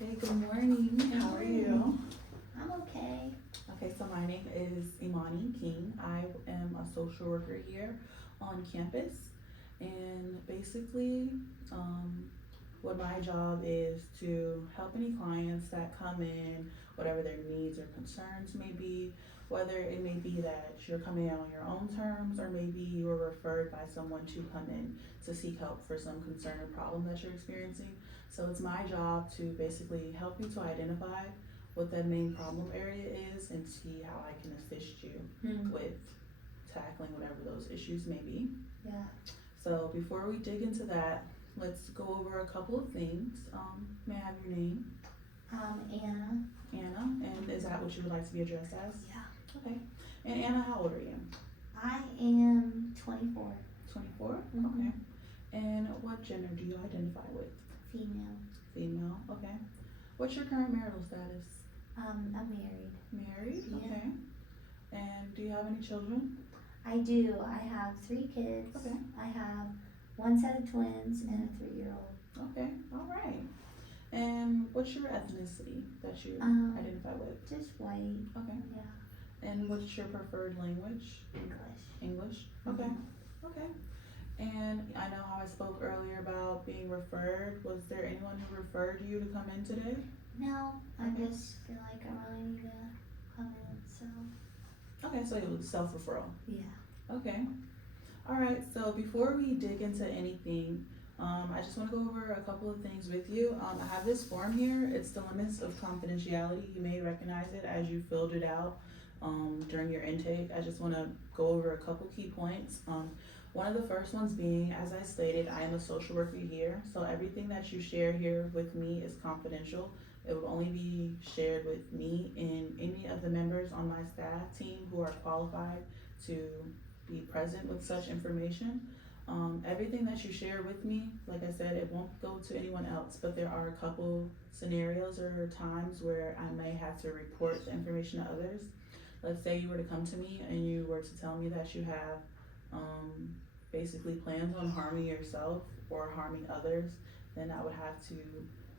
Okay, good morning. How are you? I'm okay. Okay, so my name is Imani King. I am a social worker here on campus, and basically, um, what my job is to help any clients that come in, whatever their needs or concerns may be, whether it may be that you're coming in on your own terms, or maybe you were referred by someone to come in to seek help for some concern or problem that you're experiencing. So it's my job to basically help you to identify what that main problem area is and see how I can assist you with tackling whatever those issues may be. Yeah. So before we dig into that, let's go over a couple of things. May I have your name? Anna. Anna, and is that what you would like to be addressed as? Yeah. Okay. And Anna, how old are you? I am 24. 24? Mhm. Okay. And what gender do you identify with? Female. Female, okay. What's your current marital status? I'm married. Married? Yeah. Okay. And do you have any children? I do. I have 3 kids. Okay. I have 1 set of twins and a 3-year-old. Okay, alright. And what's your ethnicity that you identify with? Just white. Okay. Yeah. And what's your preferred language? English. English? Okay. Okay. And I know how I spoke earlier about being referred. Was there anyone who referred you to come in today? No, I Okay. just feel like I really need to come in, so Okay, so it was self-referral. yeah. Okay. Alright, so before we dig into anything, I just want to go over a couple of things with you. I have this form here. It's the limits of confidentiality. You may recognize it as you filled it out during your intake. I just want to go over a couple key points. One of the first ones being, as I stated, I am a social worker here, so everything that you share here with me is confidential. It will only be shared with me and any of the members on my staff team who are qualified to be present with such information. Everything that you share with me, like I said, it won't go to anyone else, but there are a couple scenarios or times where I may have to report the information to others. Let's say you were to come to me and you were to tell me that you have basically plans on harming yourself or harming others, then I would have to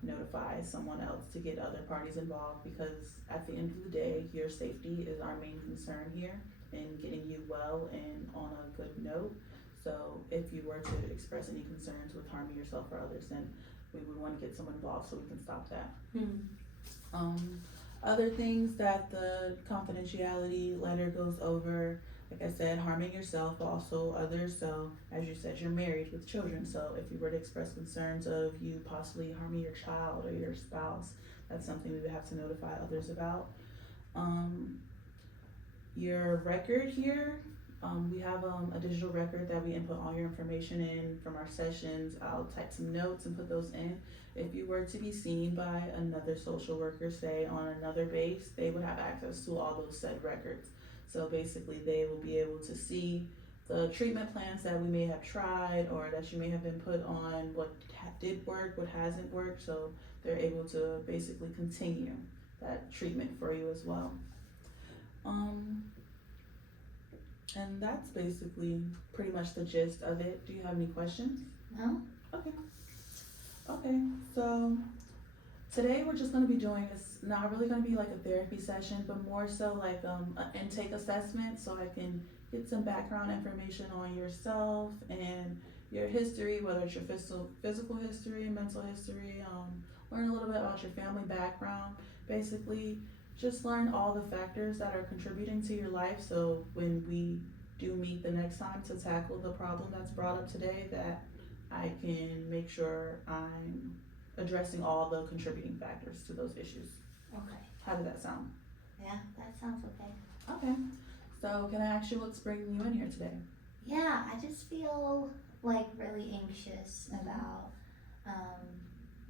notify someone else to get other parties involved, because at the end of the day, your safety is our main concern here and getting you well and on a good note. So if you were to express any concerns with harming yourself or others, then we would want to get someone involved so we can stop that. Other things that the confidentiality letter goes over, like I said, harming yourself, but also others. So as you said, you're married with children. So if you were to express concerns of you possibly harming your child or your spouse, that's something we would have to notify others about. Your record here, we have a digital record that we input all your information in from our sessions. I'll type some notes and put those in. If you were to be seen by another social worker, say on another base, they would have access to all those said records. So basically they will be able to see the treatment plans that we may have tried or that you may have been put on, what did work, what hasn't worked, so they're able to basically continue that treatment for you as well. And that's basically pretty much the gist of it. Do you have any questions? No? Okay, so today we're just gonna be doing, it's not really gonna be like a therapy session, but more so like an intake assessment, so I can get some background information on yourself and your history, whether it's your physical history, mental history, learn a little bit about your family background, basically just learn all the factors that are contributing to your life, so when we do meet the next time to tackle the problem that's brought up today, that I can make sure I'm addressing all the contributing factors to those issues. Okay. How did that sound? Yeah, that sounds okay. Okay, so can I ask you what's bringing you in here today? Yeah, I just feel like really anxious about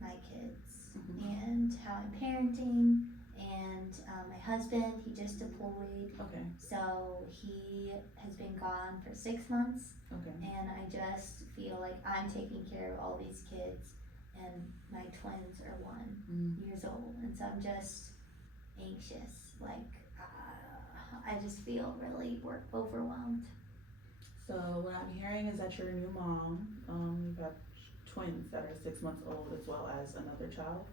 my kids and how I'm parenting, and my husband, he just deployed, Okay, so he has been gone for 6 months, okay, and I just feel like I'm taking care of all these kids, and my twins are 1 years old, and so I'm just anxious, like I just feel really overwhelmed. So what I'm hearing is that you're a new mom. You've got twins that are 6 months old as well as another child.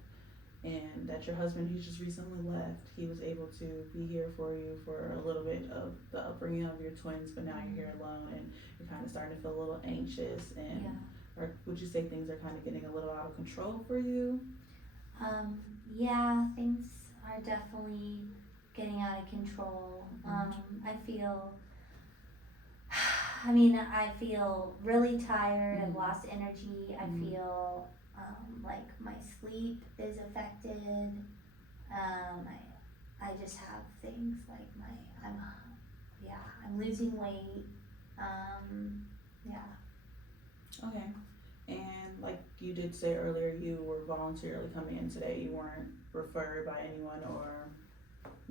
and that your husband, he just recently left, he was able to be here for you for a little bit of the upbringing of your twins, but now you're here alone and you're kind of starting to feel a little anxious, and or would you say things are kind of getting a little out of control for you? Yeah, things are definitely getting out of control. I feel, I feel really tired. I've lost energy. I feel like my sleep is affected. I just have things like I'm losing weight. Yeah. Okay. And like you did say earlier, you were voluntarily coming in today. You weren't referred by anyone or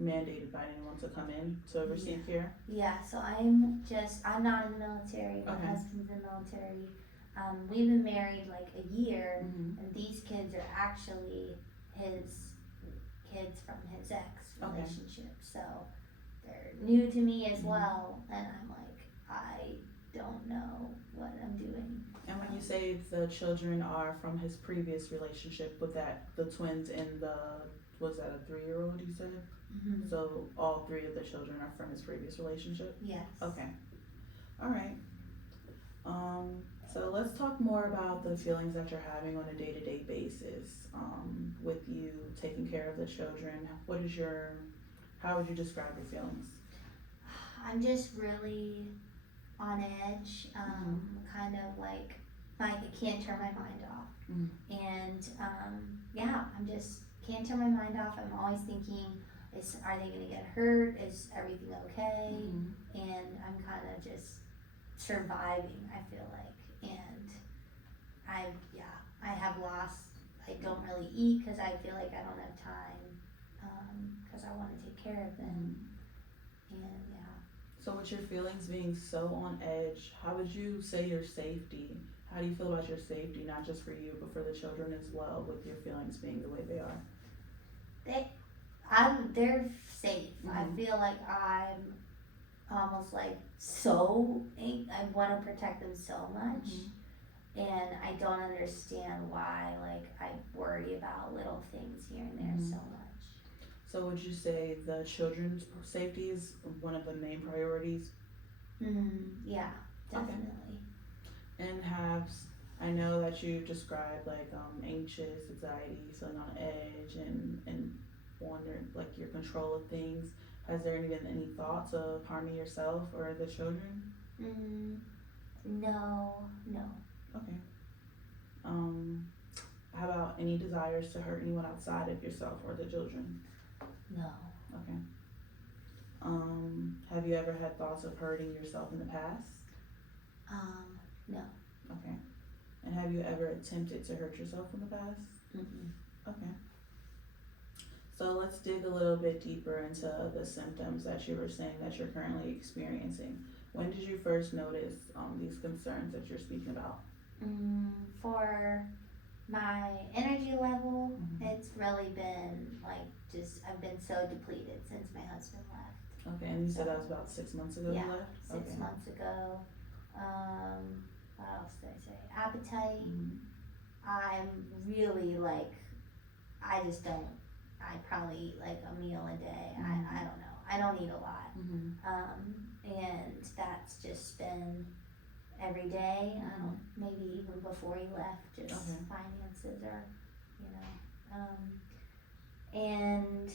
mandated by anyone to come in to receive care? Yeah, so I'm not in the military. My husband's in the military. We've been married like a year, and these kids are actually his kids from his ex relationship. So they're new to me as well, and I'm like, I don't know what I'm doing. And when you say the children are from his previous relationship, with that the twins and was that a 3-year-old you said? So all 3 of the children are from his previous relationship? Yes. Okay. All right. So let's talk more about the feelings that you're having on a day-to-day basis. With you taking care of the children, how would you describe your feelings? I'm just really on edge, kind of like I can't turn my mind off. And I'm just can't turn my mind off. I'm always thinking, are they gonna get hurt? Is everything okay? And I'm kind of just surviving, I feel like. And I have lost, I don't really eat because I feel like I don't have time, because I want to take care of them. And So with your feelings being so on edge, how would you say your safety? How do you feel about your safety, not just for you, but for the children as well, with your feelings being the way they are? They're safe. I feel like I'm almost like I want to protect them so much, and I don't understand why. Like I worry about little things here and there so much. So would you say the children's safety is one of the main priorities? Yeah, definitely. Okay. And I know that you described like anxious, anxiety, feeling on edge, and wondering like your control of things. Has there been any thoughts of harming yourself or the children? No. Okay. How about any desires to hurt anyone outside of yourself or the children? No. Okay. Have you ever had thoughts of hurting yourself in the past? No. Okay. And have you ever attempted to hurt yourself in the past? Okay. So let's dig a little bit deeper into the symptoms that you were saying that you're currently experiencing. When did you first notice these concerns that you're speaking about? For my energy level, it's really been like I've been so depleted since my husband left. Okay, and you said that was about 6 months ago you left? 6 months ago. What else did I say? Appetite. I'm really like, I probably eat like a meal a day. I don't know. I don't eat a lot. And that's just been every day. Maybe even before he left, just finances or, and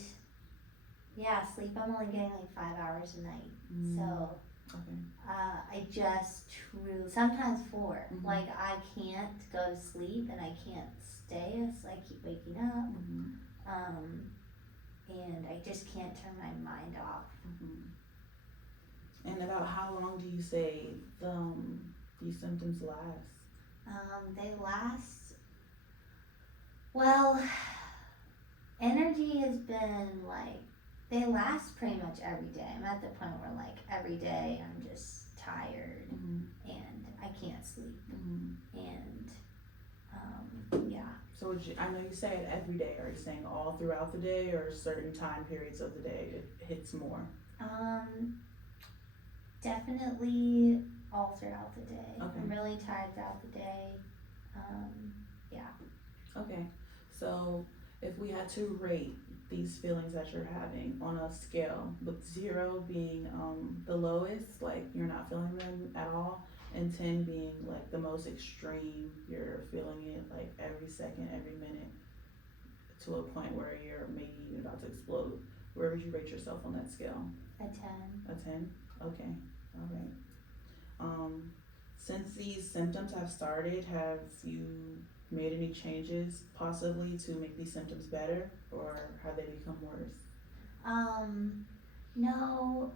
sleep. I'm only getting like 5 hours a night. So I just truly, sometimes 4. Like I can't go to sleep and I can't stay. I keep waking up. And I just can't turn my mind off. And about how long do you say these symptoms last? They last, well, energy has been like, they last pretty much every day. I'm at the point where like every day I'm just tired and I can't sleep. And So I know you say it every day. Are you saying all throughout the day or certain time periods of the day it hits more? Definitely all throughout the day. Okay. I'm really tired throughout the day. Okay. So If we had to rate these feelings that you're having on a scale, with 0 being the lowest, like you're not feeling them at all, and 10 being like the most extreme, you're feeling it like every second, every minute, to a point where you're maybe even about to explode, where would you rate yourself on that scale? A 10. A 10? Okay, alright. Since these symptoms have started, have you made any changes possibly to make these symptoms better, or have they become worse? No,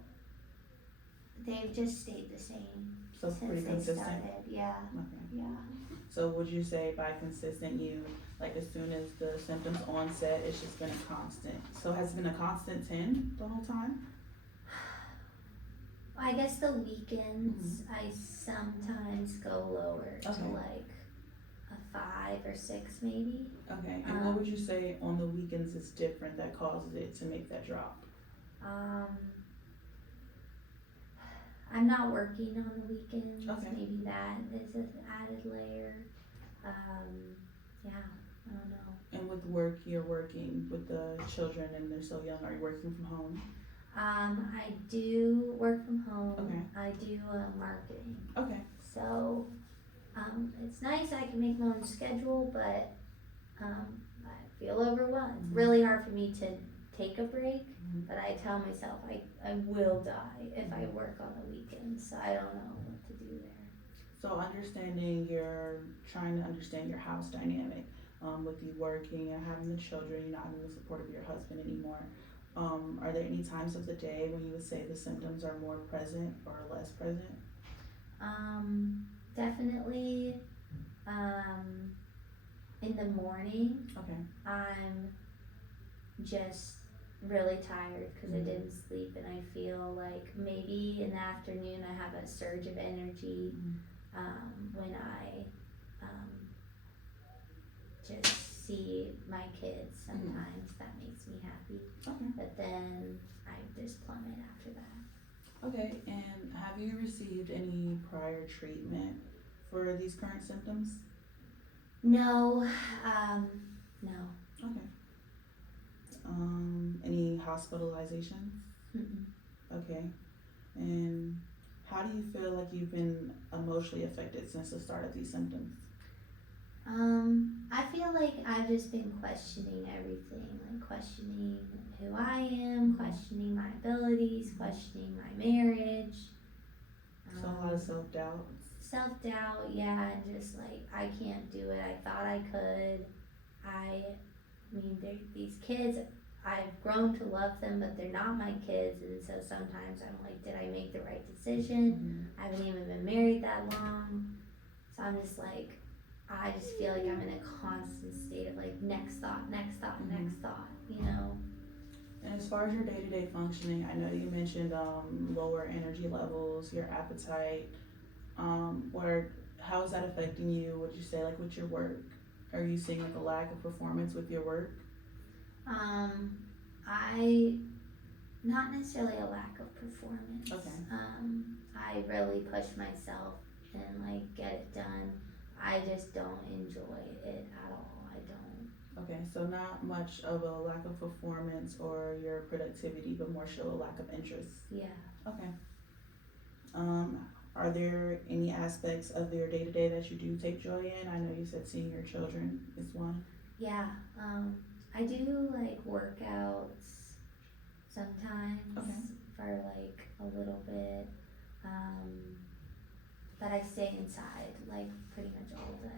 they've just stayed the same So since pretty they consistent? started. Yeah, Okay. yeah. So would you say by consistent you, like as soon as the symptoms onset, it's just been a constant? So has it been a constant 10 the whole time? I guess the weekends I sometimes go lower to Okay. like a 5 or 6 maybe. Okay, and what would you say on the weekends is different that causes it to make that drop? I'm not working on the weekends. Okay. Maybe that is an added layer. Yeah, I don't know. And with work, you're working with the children and they're so young, are you working from home? I do work from home. Okay. I do marketing. Okay. So, it's nice I can make my own schedule, but I feel overwhelmed. It's really hard for me to take a break, but I tell myself I will die if I work on the weekends, so I don't know what to do there. So trying to understand your house dynamic, with you working and having the children, you're not having the support of your husband anymore. Are there any times of the day when you would say the symptoms are more present or less present? Definitely, in the morning, Okay. I'm just really tired because I didn't sleep, and I feel like maybe in the afternoon I have a surge of energy. When I just see my kids, sometimes that makes me happy. Okay. But then I just plummet after that. Okay, and have you received any prior treatment for these current symptoms? No, no. Okay. Any hospitalizations? Mm-mm. Okay. And how do you feel like you've been emotionally affected since the start of these symptoms? I feel like I've just been questioning everything, like questioning who I am, questioning my abilities, questioning my marriage. So a lot of self-doubt. Self-doubt, yeah, and just like, I can't do it, I thought I could. I mean, these kids, I've grown to love them, but they're not my kids, and so sometimes I'm like, did I make the right decision? I haven't even been married that long, so I'm just like, I just feel like I'm in a constant state of like next thought, next thought, next thought, you know? And as far as your day-to-day functioning, I know you mentioned lower energy levels, your appetite. How is that affecting you? Would you say, like, with your work? Are you seeing like a lack of performance with your work? I not necessarily a lack of performance. Okay. I really push myself and like get it done. I just don't enjoy it at all. I don't. Okay, so not much of a lack of performance or your productivity, but more so a lack of interest. Yeah. Okay. Are there any aspects of your day-to-day that you do take joy in? I know you said seeing your children is one. Yeah. I do like workouts sometimes for like a little bit. But I stay inside like pretty much all day.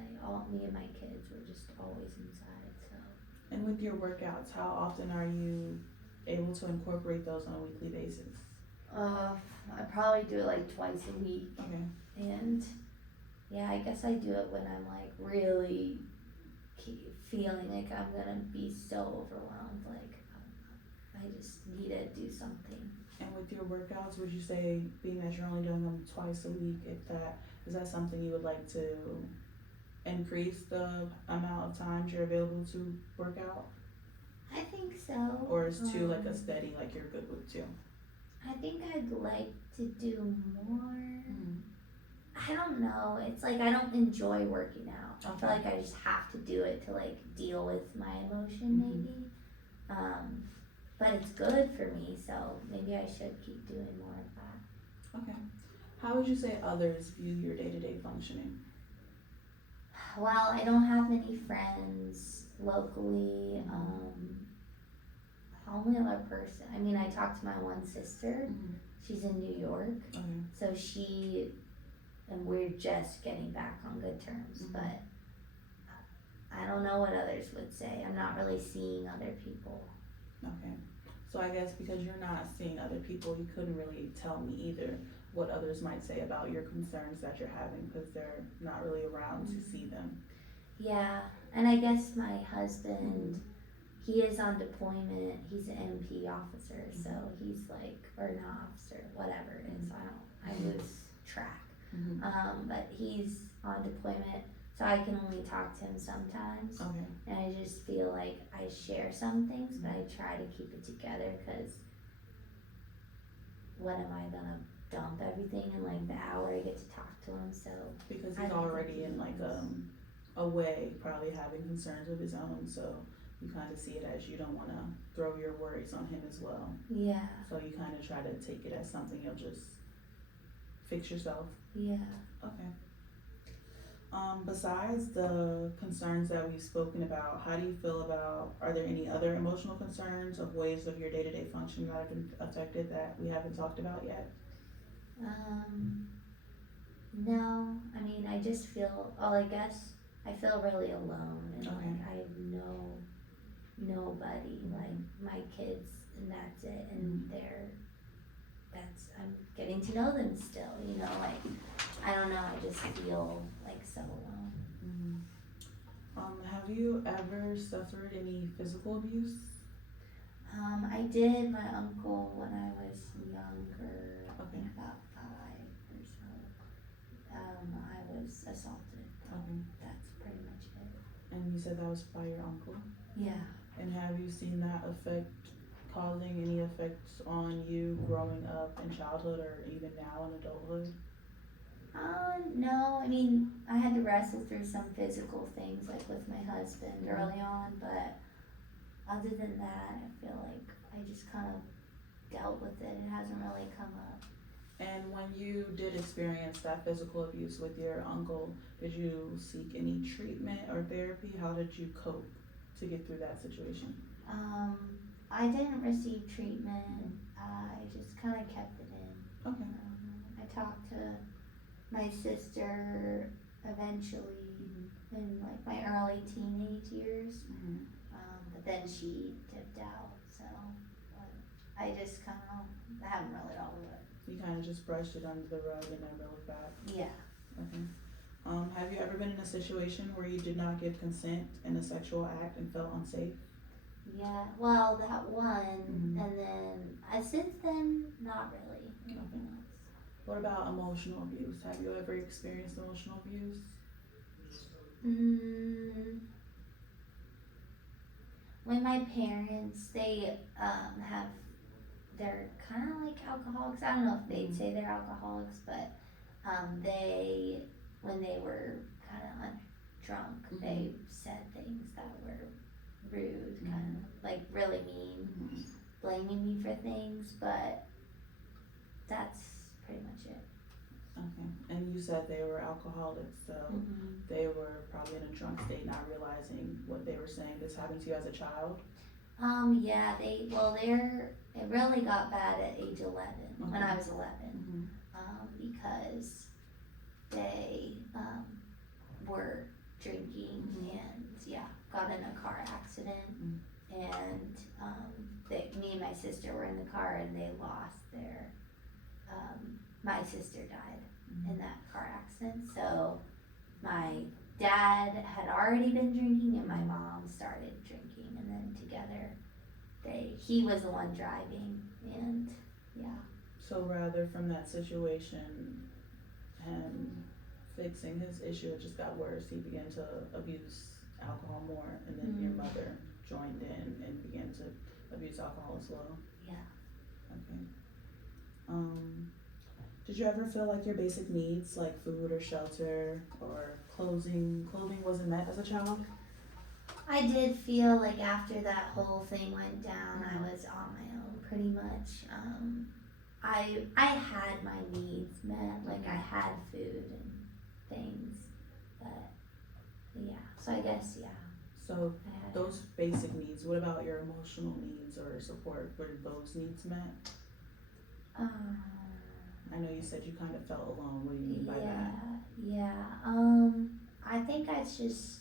Me and my kids were just always inside, so. And with your workouts, how often are you able to incorporate those on a weekly basis? I probably do it like twice a week. Okay. And yeah, I guess I do it when I'm like really feeling like I'm gonna be so overwhelmed, like I just need to do something. And with your workouts, would you say, being that you're only doing them twice a week, is that something you would like to increase the amount of times you're available to work out? I think so. Or is two like a steady, like you're good with two? I think I'd like to do more. I don't know. It's like I don't enjoy working out. I feel Okay. like I just have to do it to like deal with my emotion, Mhm. maybe. But it's good for me, so maybe I should keep doing more of that. Okay. How would you say others view your day-to-day functioning? Well, I don't have many friends locally. Only other person. I mean, I talked to my one sister. Mhm. She's in New York, Okay. so she and we're just getting back on good terms. Mhm. But I don't know what others would say. I'm not really seeing other people. Okay. So I guess because you're not seeing other people, you couldn't really tell me either what others might say about your concerns that you're having because they're not really around to see them. Yeah, and I guess my husband, he is on deployment. He's an MP officer, so he's like, or not officer, whatever it is. I lose track. Mhm. But he's on deployment, so I can only talk to him sometimes. Okay. And I just feel like I share some things, but I try to keep it together because when am I gonna dump everything in like the hour I get to talk to him? So Because I he's don't think already he in like knows. a way, probably having concerns of his own, so you kind of see it as you don't want to throw your worries on him as well. Yeah, So you kind of try to take it as something you'll just fix yourself. yeah. Okay. Besides the concerns that we've spoken about, how do you feel about, are there any other emotional concerns of ways of your day-to-day function that have been affected that we haven't talked about yet? No, I mean, I just feel, well, I guess I feel really alone and Okay. like I have nobody, like my kids, and that's it. And I'm getting to know them still, like, I don't know, I just feel like so alone. Mhm. Have you ever suffered any physical abuse? I did, my uncle, when I was younger, I Okay. think about 5 years old, I was assaulted. Okay. That's pretty much it. And you said that was by your uncle? Yeah. And have you seen that causing any effects on you growing up in childhood or even now in adulthood? No, I mean, I had to wrestle through some physical things, like with my husband early on, but other than that, I feel like I just kind of dealt with it. It hasn't really come up. And when you did experience that physical abuse with your uncle, did you seek any treatment or therapy? How did you cope to get through that situation? I didn't receive treatment. I just kind of kept it in. Okay. I talked to my sister eventually in like my early teenage years, but then she dipped out. So I just kind of haven't really dealt with it. You kind of just brushed it under the rug and never looked back? Yeah. Okay. Have you ever been in a situation where you did not give consent in a sexual act and felt unsafe? Yeah. Well, that one, and then since then, not really. Anything else. What about emotional abuse? Have you ever experienced emotional abuse? When my parents, they're kind of like alcoholics. I don't know if they'd say they're alcoholics, but when they were kind of drunk, they said things that were rude, kind of like really mean, blaming me for things, but that's pretty much it. Okay. And you said they were alcoholics, so they were probably in a drunk state, not realizing what they were saying. This happened to you as a child? Yeah, it really got bad at age 11, when I was 11, because they, were drinking and, got in a car accident, and, me and my sister were in the car and they lost my sister died in that car accident, so my dad had already been drinking and my mom started drinking, and then together he was the one driving, and So rather from that situation and fixing his issue, it just got worse. He began to abuse alcohol more, and then your mother joined in and began to abuse alcohol as well. Yeah. Okay. Did you ever feel like your basic needs, like food or shelter or clothing wasn't met as a child? I did feel like after that whole thing went down, I was on my own pretty much. I had my needs met, like I had food and things, but yeah. So I guess yeah, So I had. those basic needs, what about your emotional needs or support? Were those needs met? Um, I know you said you kind of felt alone. What do you mean by that? yeah. I think I just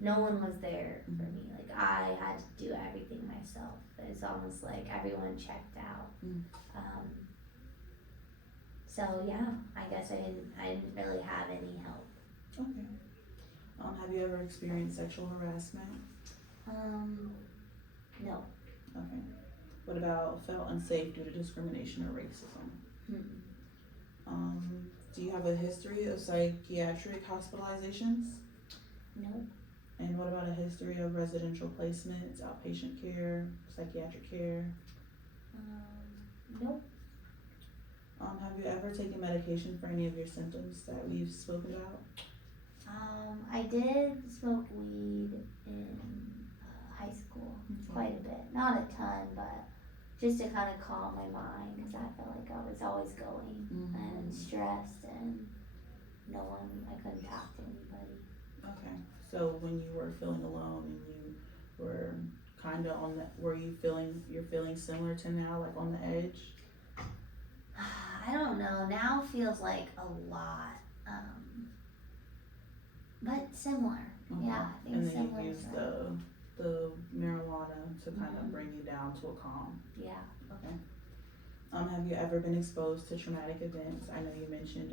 no one was there for me. Like I had to do everything myself. It's almost like everyone checked out. Mm. Um, so yeah, I guess I didn't really have any help. Okay. Have you ever experienced sexual harassment? No. Okay. What about felt unsafe due to discrimination or racism? Mm-mm. Do you have a history of psychiatric hospitalizations? Nope. And what about a history of residential placements, outpatient care, psychiatric care? Nope. Have you ever taken medication for any of your symptoms that we've spoken about? I did smoke weed in high school, quite a bit. Not a ton, but just to kind of calm my mind because I felt like I was always going and stressed and I couldn't talk to anybody. Okay. So when you were feeling alone and you were kind of on the, you're feeling similar to now, like on the edge? I don't know. Now feels like a lot, but similar. Yeah, I think And then similar. you use the marijuana to kind of bring you down to a calm. Yeah. Okay. Have you ever been exposed to traumatic events? I know you mentioned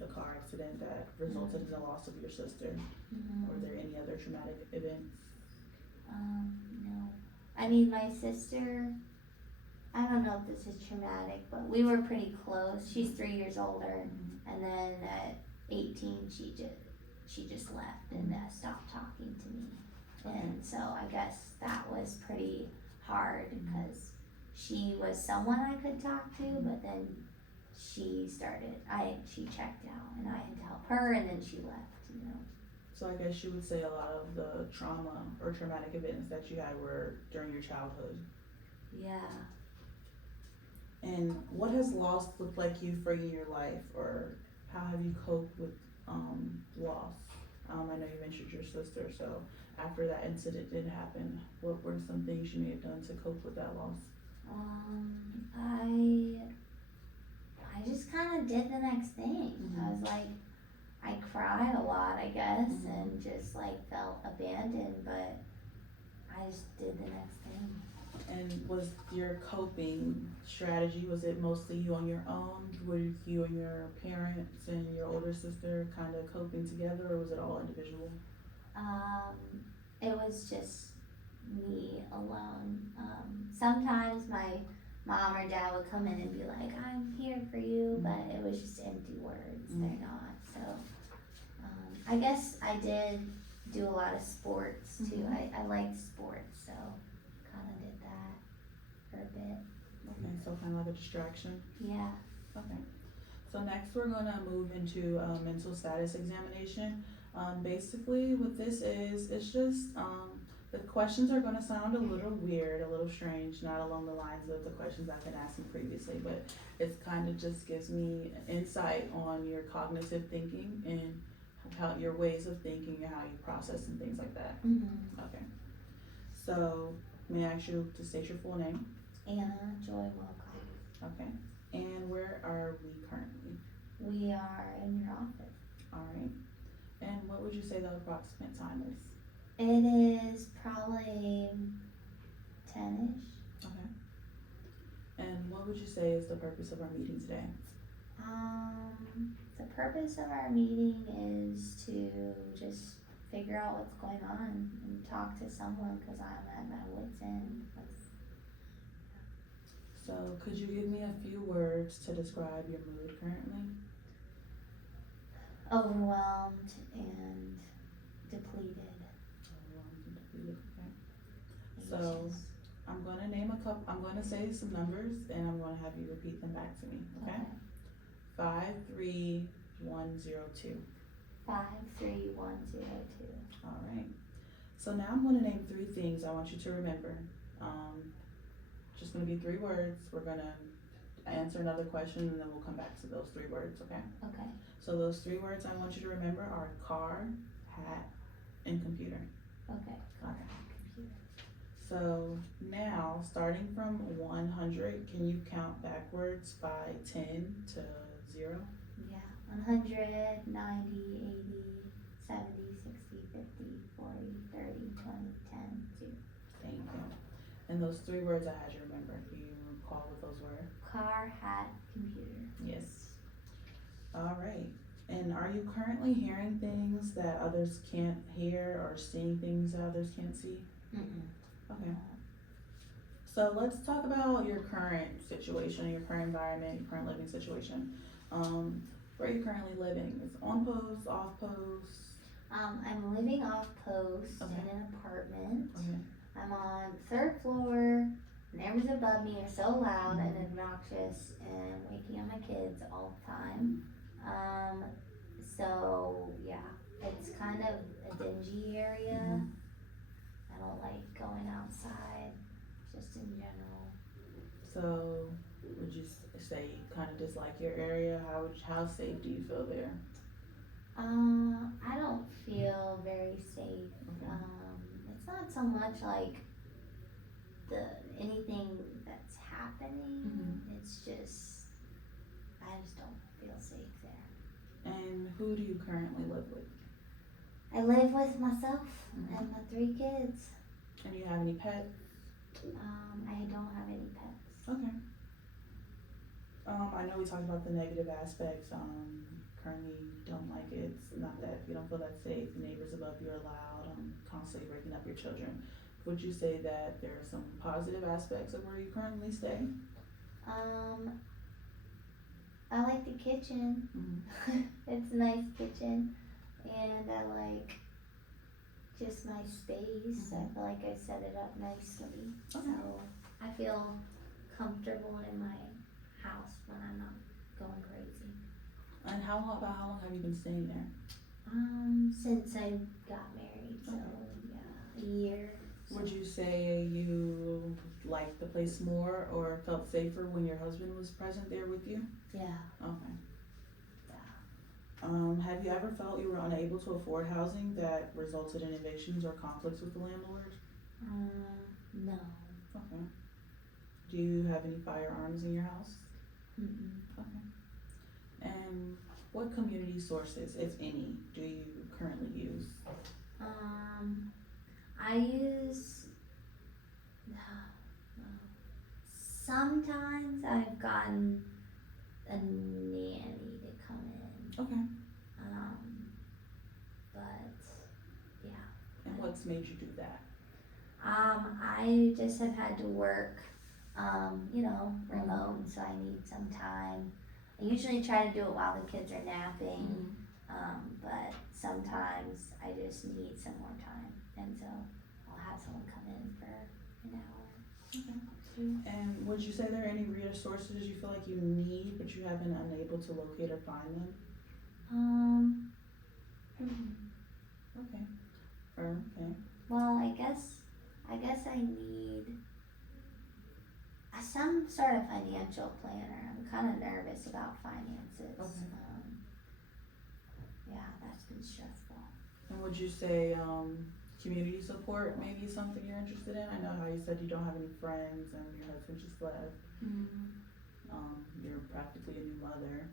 the car accident that resulted in the loss of your sister. Were there any other traumatic events? No. I mean, my sister, I don't know if this is traumatic, but we were pretty close. She's 3 years older, and then at 18, she just left and stopped talking to me. Okay. And so I guess that was pretty hard because she was someone I could talk to, but then she checked out, and I had to help her, and then she left. So I guess you would say a lot of the trauma or traumatic events that you had were during your childhood. Yeah. And what has loss looked like you for in your life, or how have you coped with loss? I know you mentioned your sister, so after that incident did happen, what were some things you may have done to cope with that loss? I just kind of did the next thing. I was like, I cried a lot, I guess, and just like felt abandoned, but I just did the next thing. And was your coping strategy, was it mostly you on your own? Were you and your parents and your older sister kind of coping together, or was it all individual? It was just me alone. Sometimes my mom or dad would come in and be like, I'm here for you, but it was just empty words. They're not. So I guess I did do a lot of sports too. I liked sports, so kind of did that for a bit. Okay, so kind of like a distraction? Yeah. Okay. So next we're gonna move into a mental status examination. Basically what this is, it's just, the questions are gonna sound a little weird, a little strange, not along the lines of the questions I've been asking previously, but it's kind of just gives me insight on your cognitive thinking and how your ways of thinking and how you process and things like that. Okay. So may I ask you to state your full name? Anna Joy Wilcox. Okay. And where are we currently? We are in your office. Alright. And what would you say the approximate time is? It is probably 10-ish. Okay. And what would you say is the purpose of our meeting today? The purpose of our meeting is to just figure out what's going on and talk to someone because I'm at my wit's end. So could you give me a few words to describe your mood currently? Overwhelmed and depleted. Okay. So I'm gonna name I'm gonna say some numbers and I'm gonna have you repeat them back to me, okay? 53102. 53102. All right. So now I'm going to name three things I want you to remember. Um, just going to be three words. We're going to answer another question and then we'll come back to those three words, okay? Okay. So those three words I want you to remember are car, hat, and computer. Okay. Car, hat, computer. So now, starting from 100, can you count backwards by 10 to 0? Yeah. 100, 90, 80, 70, 60, 50, 40, 30, 20, 10, 2. Thank you. And those three words I had you remember. Do you recall what those were? Car, hat, computer. Yes. All right. And are you currently hearing things that others can't hear or seeing things that others can't see? Mm-mm. Okay. So let's talk about your current situation, your current environment, your current living situation. Where are you currently living? Is it on post, off post? I'm living off post Okay. in an apartment. Okay. I'm on the third floor. Neighbors above me are so loud and obnoxious and waking up my kids all the time. So yeah, it's kind of a dingy area. I don't like going outside, just in general. So would you say you kind of dislike your area? How safe do you feel there? I don't feel very safe. Okay. It's not so much like anything that's happening. It's just I just don't feel safe there. And who do you currently live with? I live with myself and my 3 kids. And do you have any pets? I don't have any pets. Okay. I know we talked about the negative aspects. Currently you don't like it. It's not that you don't feel that safe. The neighbors above you are loud, constantly waking up your children. Would you say that there are some positive aspects of where you currently stay? I like the kitchen. It's a nice kitchen, and I like just my space. I feel like I set it up nicely, so I feel comfortable in my house when I'm not going crazy. And how long have you been staying there? Since I got married, so yeah, a year. Would you say you liked the place more or felt safer when your husband was present there with you? Yeah. Okay. Yeah. Have you ever felt you were unable to afford housing that resulted in evictions or conflicts with the landlord? No. Okay. Do you have any firearms in your house? Okay. And what community sources, if any, do you currently use? I use, sometimes I've gotten a nanny to come in. Okay. But yeah. And what's made you do that? I just have had to work, remote, so I need some time. I usually try to do it while the kids are napping, but sometimes I just need some more time, and so I'll have someone come in for an hour. Okay. And would you say there are any resources you feel like you need, but you have been unable to locate or find them? Okay. Okay. Well, I guess I need some sort of financial planner. I'm kind of nervous about finances. Okay. Yeah, that's been stressful. And would you say community support may be something you're interested in? I know how you said you don't have any friends and your husband just left. You're practically a new mother.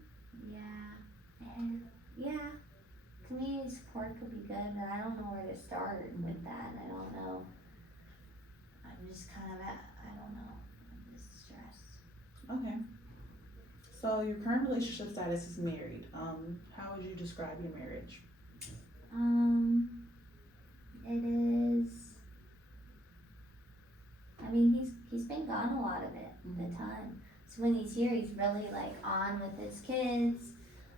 Yeah, and yeah, community support could be good, but I don't know where to start with that. I don't know. I'm just kind of I don't know. I'm just stressed. Okay. So your current relationship status is married. How would you describe your marriage? It is. I mean, he's been gone a lot of it, the time. So when he's here, he's really like on with his kids.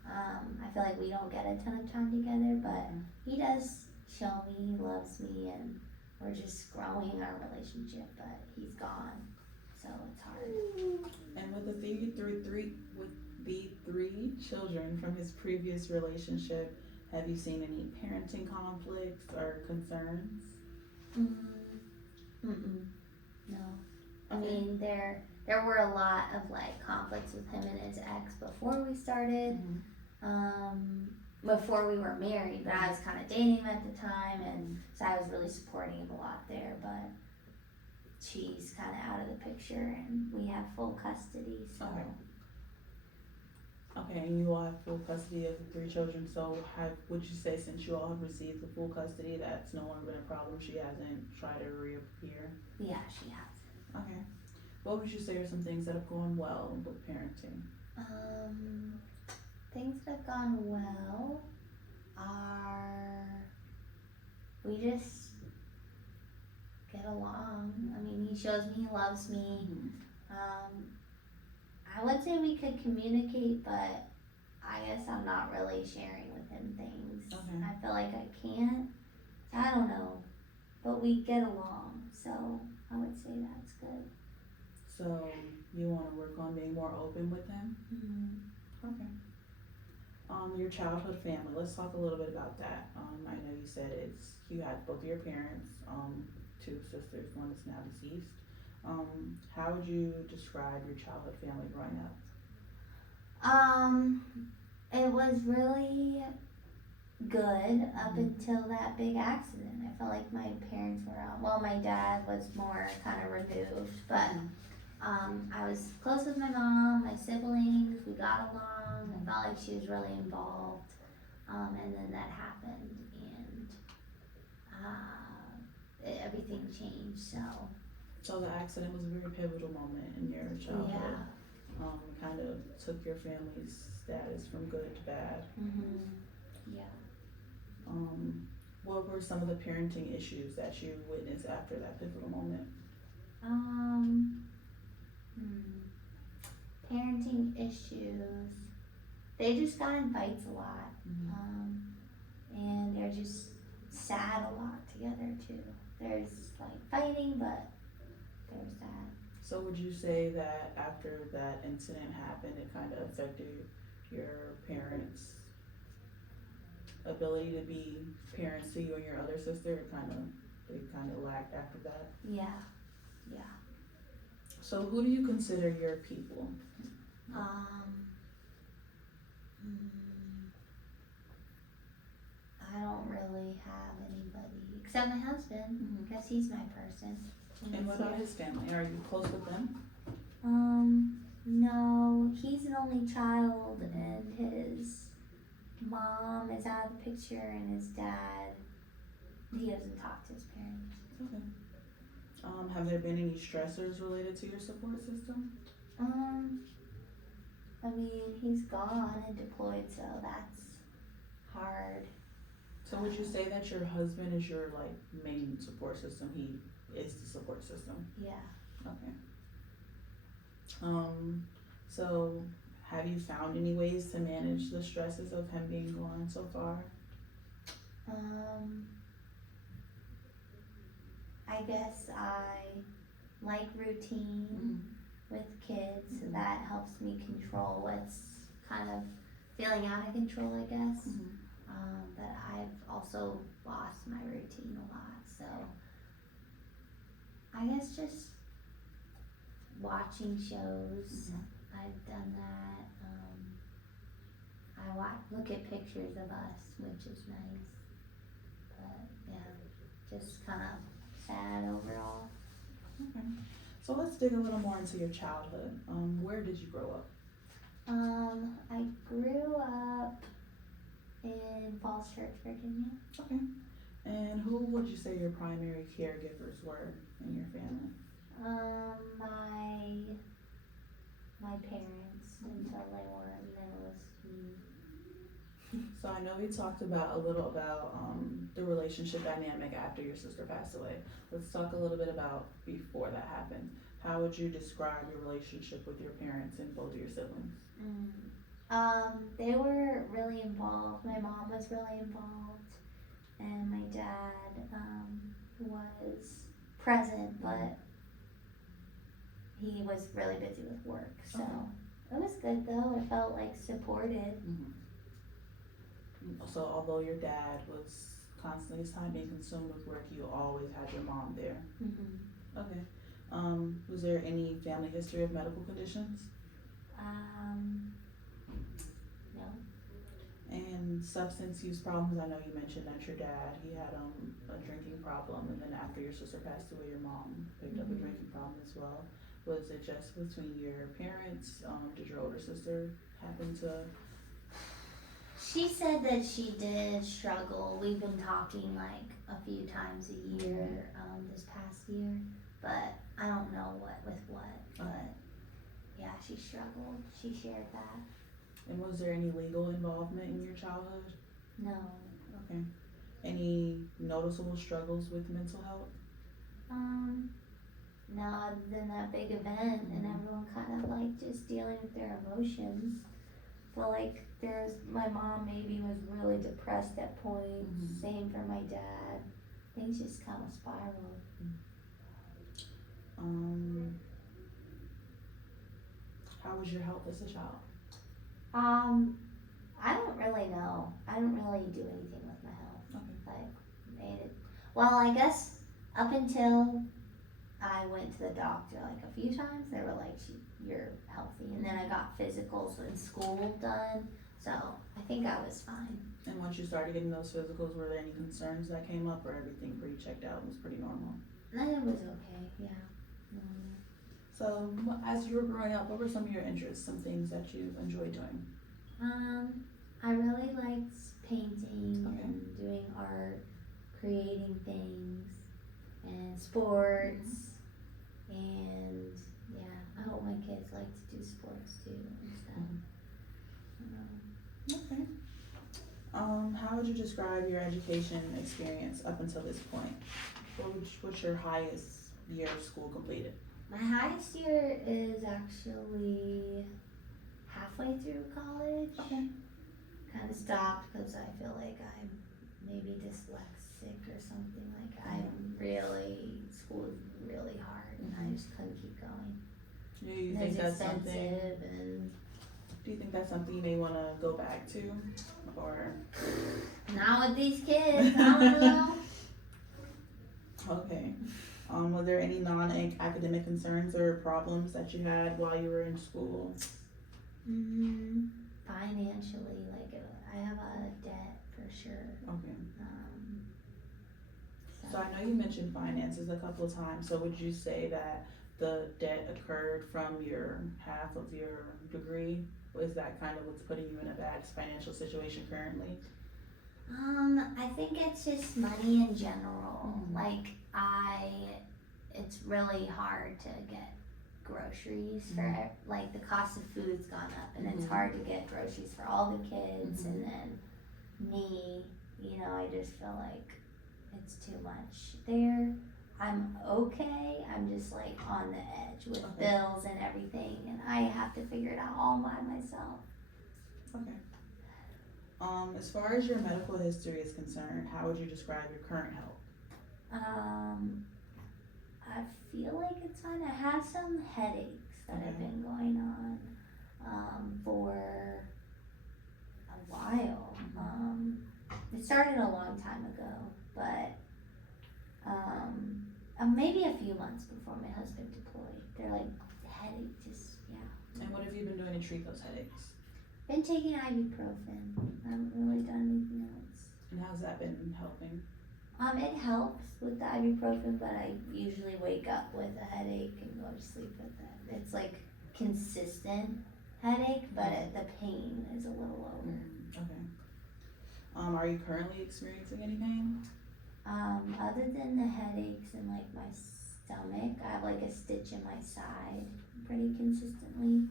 I feel like we don't get a ton of time together, but he does show me he loves me, and we're just growing our relationship. But he's gone, so it's hard. And with the three children from his previous relationship, have you seen any parenting conflicts or concerns? No. I mean, there were a lot of like conflicts with him and his ex before we started. Before we were married, but I was kind of dating him at the time, and so I was really supporting him a lot there. But she's kind of out of the picture, and we have full custody. So. Okay, and you all have full custody of the three children. So, would you say since you all have received the full custody, that's no longer been a problem? She hasn't tried to reappear. Yeah, she has. Okay. What would you say are some things that have gone well with parenting? Things that have gone well are we just get along. I mean, he shows me he loves me. I would say we could communicate, but I guess I'm not really sharing with him things. Okay. I feel like I can't. I don't know, but we get along, so I would say that's good. So you want to work on being more open with him? Okay. Your childhood family. Let's talk a little bit about that. I know you said you had both of your parents, two sisters, one is now deceased. How would you describe your childhood family growing up? It was really good up until that big accident. I felt like my parents were well, my dad was more kind of removed, but I was close with my mom, my siblings, we got along. I felt like she was really involved. And then that happened, and everything changed. So the accident was a very pivotal moment in your childhood. Yeah. It kind of took your family's status from good to bad. Yeah. What were some of the parenting issues that you witnessed after that pivotal moment? Parenting issues. They just got in fights a lot. And they're just sad a lot together too. There's like fighting, but there's sad. So would you say that after that incident happened, it kind of affected your parents' ability to be parents to you and your other sister? They kind of lacked after that? Yeah. So who do you consider your people? I don't really have anybody except my husband. Guess he's my person. And what about his family? Are you close with them? No, he's an only child, and his mom is out of the picture, and his dad, he doesn't talk to his parents. Okay. Have there been any stressors related to your support system? I mean, he's gone and deployed, so that's hard. So would you say that your husband is your main support system? He is the support system? Yeah. Okay. So have you found any ways to manage the stresses of him being gone so far? I guess I like routine with kids, so that helps me control what's kind of feeling out of control, I guess. But I've also lost my routine a lot, so I guess just watching shows. I've done that. I look at pictures of us, which is nice. But yeah, just kind of sad overall. Okay. So let's dig a little more into your childhood. Where did you grow up? I grew up in Falls Church, Virginia. Okay. And who would you say your primary caregivers were in your family? My parents until they weren't, and then it was me. So I know we talked a little about the relationship dynamic after your sister passed away. Let's talk a little bit about before that happened. How would you describe your relationship with your parents and both of your siblings? They were really involved. My mom was really involved, and my dad was present, but he was really busy with work, so it It was good though. It felt like supported. So although your dad was constantly his time being consumed with work, you always had your mom there. Okay. Was there any family history of medical conditions? No. And substance use problems? I know you mentioned that your dad, he had a drinking problem, and then after your sister passed away, your mom picked up a drinking problem as well. Was it just between your parents? Did your older sister happen to? She said that she did struggle. We've been talking like a few times a year this past year, but I don't know what. But yeah, she struggled. She shared that. And was there any legal involvement in your childhood? No. Okay. Any noticeable struggles with mental health? No, other than that big event and everyone kind of like just dealing with their emotions. But like my mom maybe was really depressed at points. Same for my dad. Things just kind of spiraled. How was your health as a child? I don't really know. I don't really do anything with my health. Okay. Like made it. Well, I guess up until I went to the doctor like a few times, they were like, "You're healthy," and then I got physicals in school done, so I think I was fine. And once you started getting those physicals, were there any concerns that came up, or everything pretty checked out and was pretty normal? And it was okay. Yeah. So, as you were growing up, what were some of your interests, some things that you enjoyed doing? I really liked painting and doing art, creating things, and sports, and yeah, I hope my kids like to do sports too and stuff. Okay. How would you describe your education experience up until this point? What's your highest year of school completed? My highest year is actually halfway through college. Okay. Kind of stopped because I feel like I'm maybe dyslexic or something. Like school is really hard and I just couldn't keep going. Do you And think it's that's expensive something? and Do you think that's something you may want to go back to, or? not with these kids. I don't know. Okay. Were there any non-academic concerns or problems that you had while you were in school? Financially, like I have a debt for sure. Okay. So I know you mentioned finances a couple of times. So would you say that the debt occurred from your half of your degree? Is that kind of what's putting you in a bad financial situation currently? I think it's just money in general. Like it's really hard to get groceries for like the cost of food's gone up and it's hard to get groceries for all the kids and then me, I just feel like it's too much there. I'm okay. I'm just like on the edge with bills and everything and I have to figure it out all by myself. Okay. As far as your medical history is concerned, how would you describe your current health? I feel like it's fine. I have some headaches that have been going on for a while. It started a long time ago, but maybe a few months before my husband deployed. They're like headache, And what have you been doing to treat those headaches? Been taking ibuprofen. I haven't really done anything else. And how's that been helping? It helps with the ibuprofen, but I usually wake up with a headache and go to sleep with it. It's like consistent headache, but the pain is a little lower. Okay. Are you currently experiencing any pain? Other than the headaches and like my stomach, I have like a stitch in my side pretty consistently.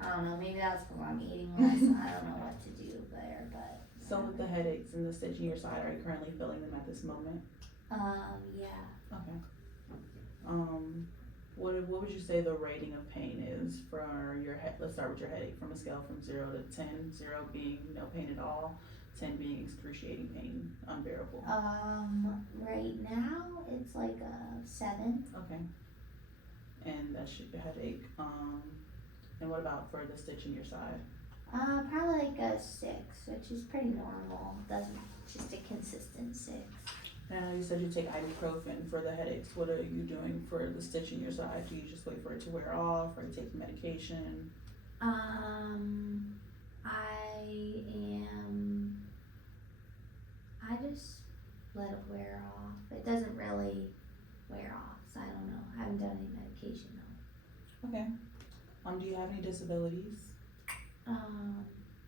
I don't know, maybe that's because I'm eating less. I don't know what to do there, but. So with the headaches and the stitch in your side, are you currently feeling them at this moment? Yeah. Okay. What would you say the rating of pain is for your head? Let's start with your headache from a scale from 0 to 10. 0 being no pain at all, 10 being excruciating pain, unbearable. Right now it's like a 7. Okay. And that's your headache. And what about for the stitch in your side? Probably like a 6, which is pretty normal. Doesn't just a consistent 6. And I know you said you take ibuprofen for the headaches. What are you doing for the stitch in your side? Do you just wait for it to wear off? Are you taking medication? I just let it wear off. It doesn't really wear off, so I don't know. I haven't done any medication though. Okay. Do you have any disabilities?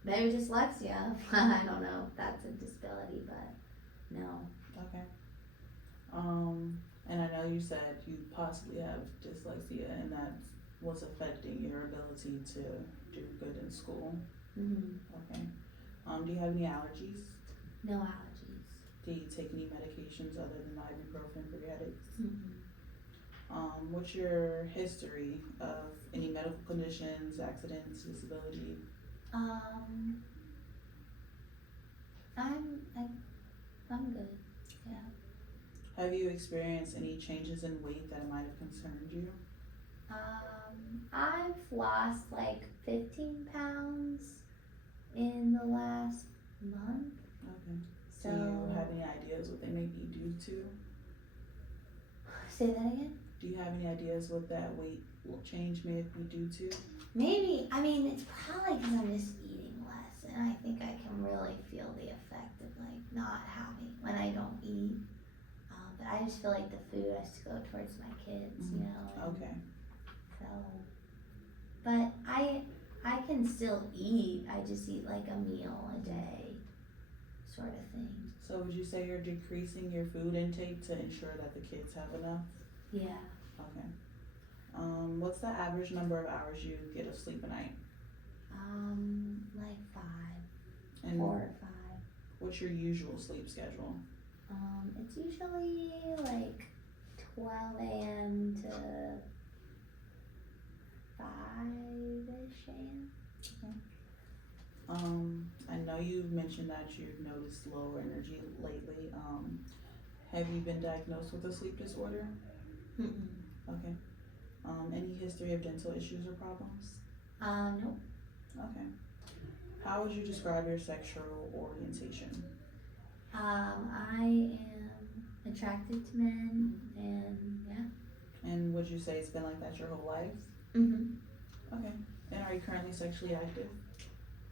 Maybe dyslexia. I don't know if that's a disability, but no. Okay. And I know you said you possibly have dyslexia and that's what's affecting your ability to do good in school. Okay. Do you have any allergies? No allergies. Do you take any medications other than ibuprofen for your headaches? What's your history of any medical conditions, accidents, disability? I'm good. Yeah. Have you experienced any changes in weight that might have concerned you? I've lost like 15 pounds in the last month. Okay. So Do you have any ideas what they may be due to? Say that again? Do you have any ideas what that weight change may be due to? Maybe. I mean, it's probably because I'm just eating less, and I think I can really feel the effect of like not having when I don't eat. But I just feel like the food has to go towards my kids, you know. Okay. So, but I can still eat. I just eat like a meal a day, sort of thing. So would you say you're decreasing your food intake to ensure that the kids have enough? Yeah. Okay. What's the average number of hours you get of sleep a night? Like 5, And 4 or 5. what's your usual sleep schedule? It's usually like 12 a.m. to 5-ish a.m. I know you mentioned that you've noticed low energy lately. Have you been diagnosed with a sleep disorder? Okay. Any history of dental issues or problems? Nope. Okay. How would you describe your sexual orientation? I am attracted to men, and yeah. And would you say it's been like that your whole life? Okay. And are you currently sexually active?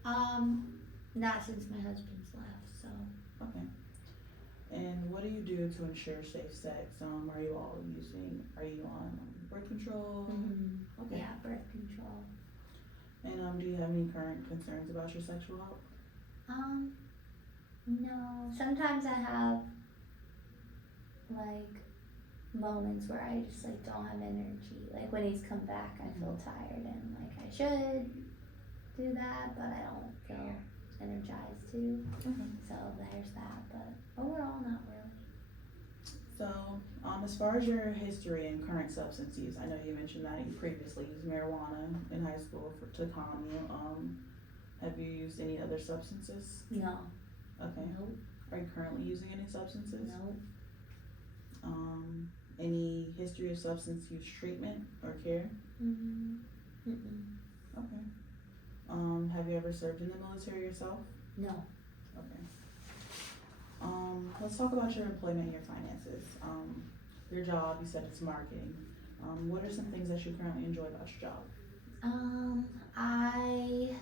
Not since my husband's left, so. Okay. And what do you do to ensure safe sex? Are you on birth control? Okay. Yeah, birth control. And do you have any current concerns about your sexual health? No. Sometimes I have like moments where I just like don't have energy. Like when he's come back, I feel tired and like I should do that, but I don't feel energized to. So there's that, but overall, not really. So, as far as your history and current substance use, I know you mentioned that you previously used marijuana in high school to calm you. Have you used any other substances? No. Okay. Nope. Are you currently using any substances? Nope. Any history of substance use treatment or care? Okay. Have you ever served in the military yourself? No. Okay. Let's talk about your employment and your finances. Your job, you said it's marketing. What are some things that you currently enjoy about your job? I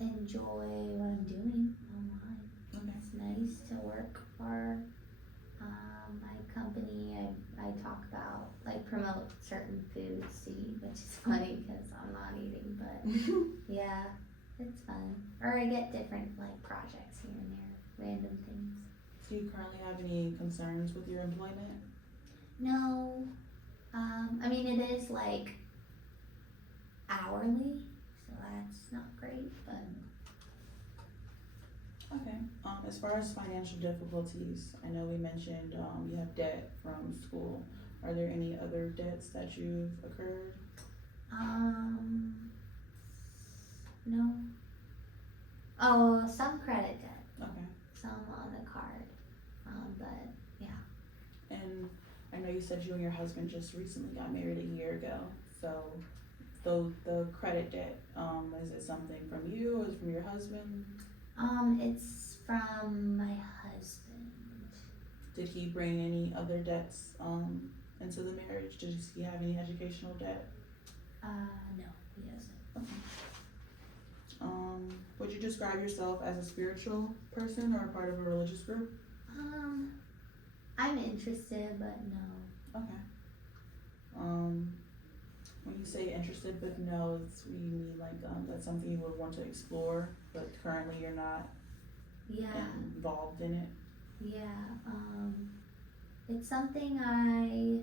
enjoy what I'm doing online. Okay. It's nice to work for my company. I talk about, like, promote certain foods to eat, which is funny because I'm not eating, but yeah, it's fun. Or I get different, like, projects here and there, random things. Do you currently have any concerns with your employment? No. I mean, it is, like, hourly, so that's not great, but. Okay. As far as financial difficulties, I know we mentioned you have debt from school. Are there any other debts that you've occurred? No. Oh, some credit debt. Okay. Some on the card. But yeah. And I know you said you and your husband just recently got married a year ago. So the credit debt, is it something from you or is it from your husband? It's from my husband. Did he bring any other debts into the marriage? Did he have any educational debt? No, he doesn't. Okay. Would you describe yourself as a spiritual person or a part of a religious group? I'm interested, but no. Okay. When you say interested but no, it's you mean like that's something you would want to explore, but currently you're not Yeah, involved in it. yeah. It's something I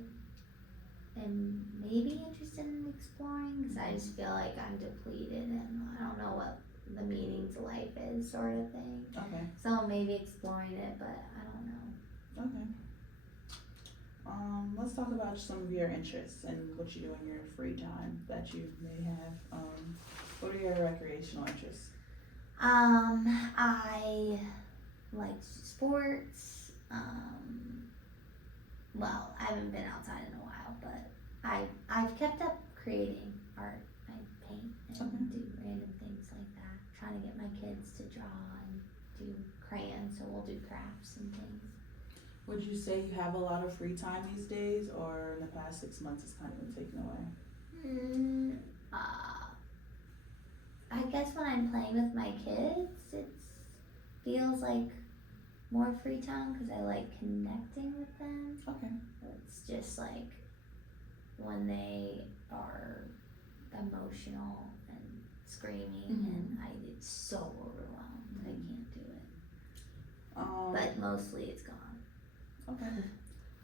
am maybe interested in exploring because I just feel like I'm depleted and I don't know what the meaning to life is, sort of thing. Okay. So maybe exploring it, but I don't know. Okay. Let's talk about some of your interests and what you do in your free time that you may have. What are your recreational interests? I like sports. Well, I haven't been outside in a while, but I've kept up creating art. I paint and do random things like that. Trying to get my kids to draw and do crayons, so we'll do crafts and things. Would you say you have a lot of free time these days, or in the past 6 months it's kind of been taken away? I guess when I'm playing with my kids, it feels like more free time because I like connecting with them. Okay. It's just like when they are emotional and screaming, and I get so overwhelmed. I can't do it. But mostly it's gone. Okay.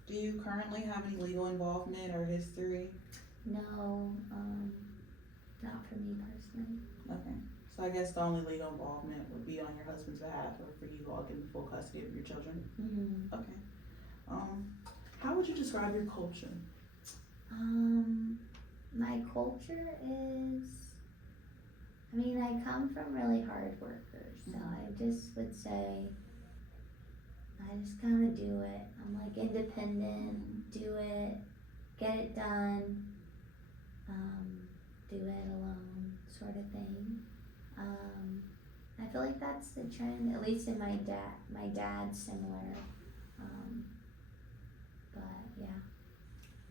Do you currently have any legal involvement or history? No, not for me personally. Okay. So I guess the only legal involvement would be on your husband's behalf or for you all getting full custody of your children? Mm-hmm. Okay. How would you describe your culture? My culture is, I come from really hard workers, so I just would say I just kind of do it. I'm like independent, do it, get it done, do it alone, sort of thing. I feel like that's the trend, at least in my dad's similar, but yeah.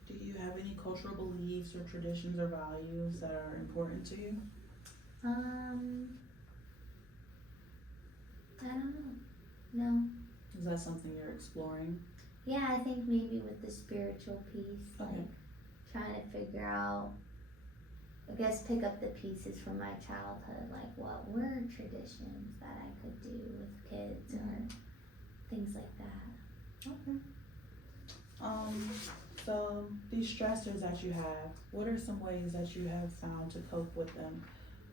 Do you have any cultural beliefs or traditions or values that are important to you? I don't know. No. Is that something you're exploring? Yeah, I think maybe with the spiritual piece, Okay. like trying to figure out, I guess pick up the pieces from my childhood, like what were traditions that I could do with kids or things like that. Okay. So these stressors that you have, what are some ways that you have found to cope with them?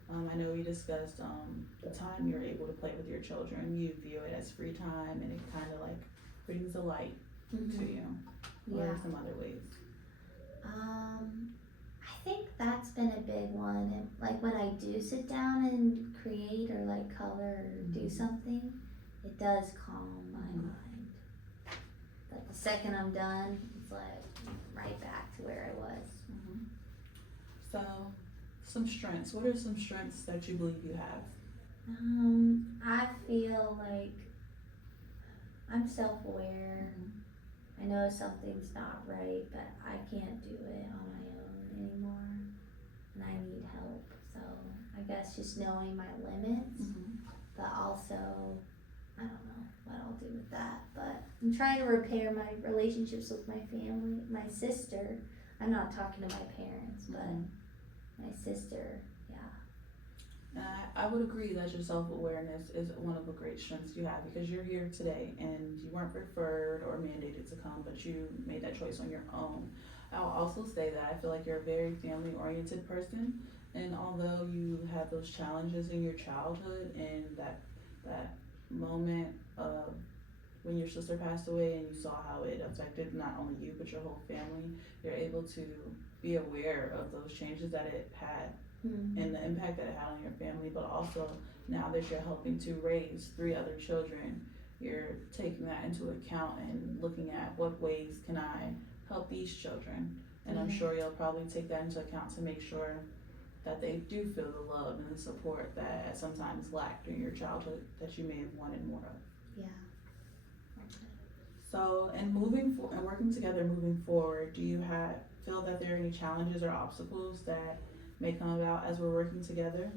I know we discussed the time you're able to play with your children. You view it as free time and it kind of like brings a light to you. What are some other ways? I think that's been a big one. And like when I do sit down and create or like color or do something, it does calm my mind. Like the second I'm done, it's like right back to where I was. So, some strengths. What are some strengths that you believe you have? I feel like I'm self-aware. I know something's not right, but I can't do it on my own anymore, and I need help. So I guess just knowing my limits, but also I don't know what I'll do with that. But I'm trying to repair my relationships with my family. My sister, I'm not talking to my parents, but my sister, yeah. I would agree that your self-awareness is one of the great strengths you have because you're here today and you weren't referred or mandated to come, but you made that choice on your own. I'll also say that I feel like you're a very family-oriented person, and although you had those challenges in your childhood and that moment of when your sister passed away and you saw how it affected not only you but your whole family, you're able to be aware of those changes that it had and the impact that it had on your family, but also now that you're helping to raise 3 other children, you're taking that into account and looking at what ways can I help these children. And I'm sure you'll probably take that into account to make sure that they do feel the love and the support that sometimes lacked in your childhood that you may have wanted more of. Yeah. So, and and working together moving forward, do you feel that there are any challenges or obstacles that may come about as we're working together?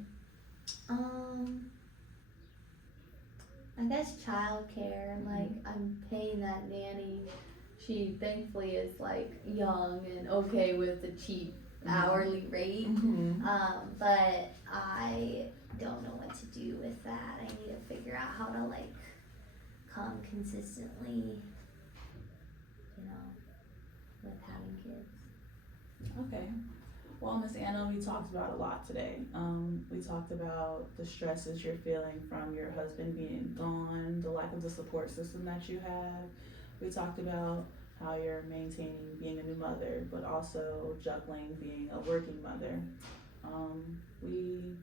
I guess childcare, like I'm paying that nanny. She thankfully is like young and okay with the cheap hourly rate. But I don't know what to do with that. I need to figure out how to like come consistently, with having kids. Okay. Well, Miss Anna, we talked about a lot today. We talked about the stresses you're feeling from your husband being gone, the lack of the support system that you have. We talked about how you're maintaining being a new mother, but also juggling being a working mother. We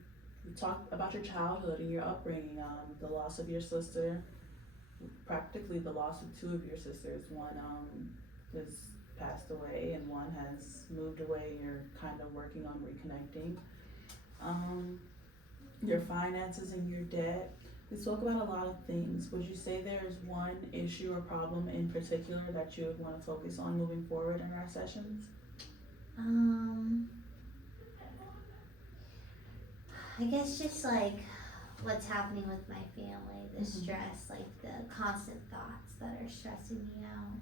talked about your childhood and your upbringing, the loss of your sister, practically the loss of two of your sisters. One is passed away and one has moved away. You're kind of working on reconnecting. Your finances and your debt. We spoke about a lot of things. Would you say there's one issue or problem in particular that you would want to focus on moving forward in our sessions? I guess just like what's happening with my family, the stress, like the constant thoughts that are stressing me out,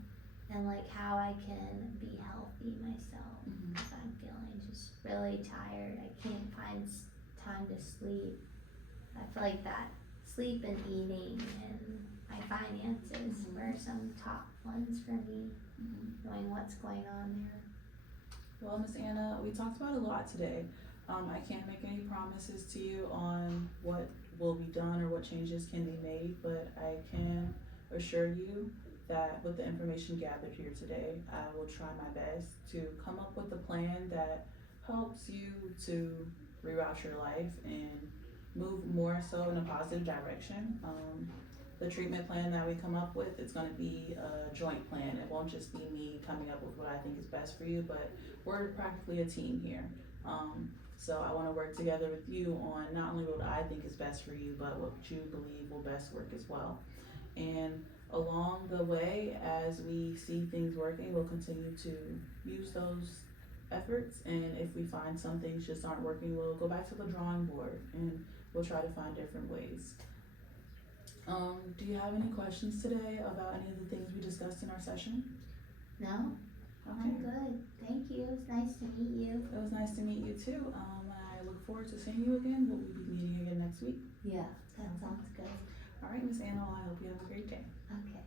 and like how I can be healthy myself. Because I'm feeling just really tired. I can't find time to sleep. I feel like that sleep and eating and my finances were some top ones for me, knowing what's going on there. Well, Miss Anna, we talked about a lot today. I can't make any promises to you on what will be done or what changes can be made, but I can assure you that with the information gathered here today, I will try my best to come up with a plan that helps you to reroute your life and move more so in a positive direction. The treatment plan that we come up with, it's going to be a joint plan. It won't just be me coming up with what I think is best for you, but we're practically a team here. So I want to work together with you on not only what I think is best for you, but what you believe will best work as well. And along the way, as we see things working, we'll continue to use those efforts. And if we find some things just aren't working, we'll go back to the drawing board and we'll try to find different ways. Do you have any questions today about any of the things we discussed in our session? No? Okay. I'm good. Thank you. It was nice to meet you. It was nice to meet you too. I look forward to seeing you again. We'll be meeting again next week. Yeah, that sounds good. All right, Miss Anna, I hope you have a great day. Okay.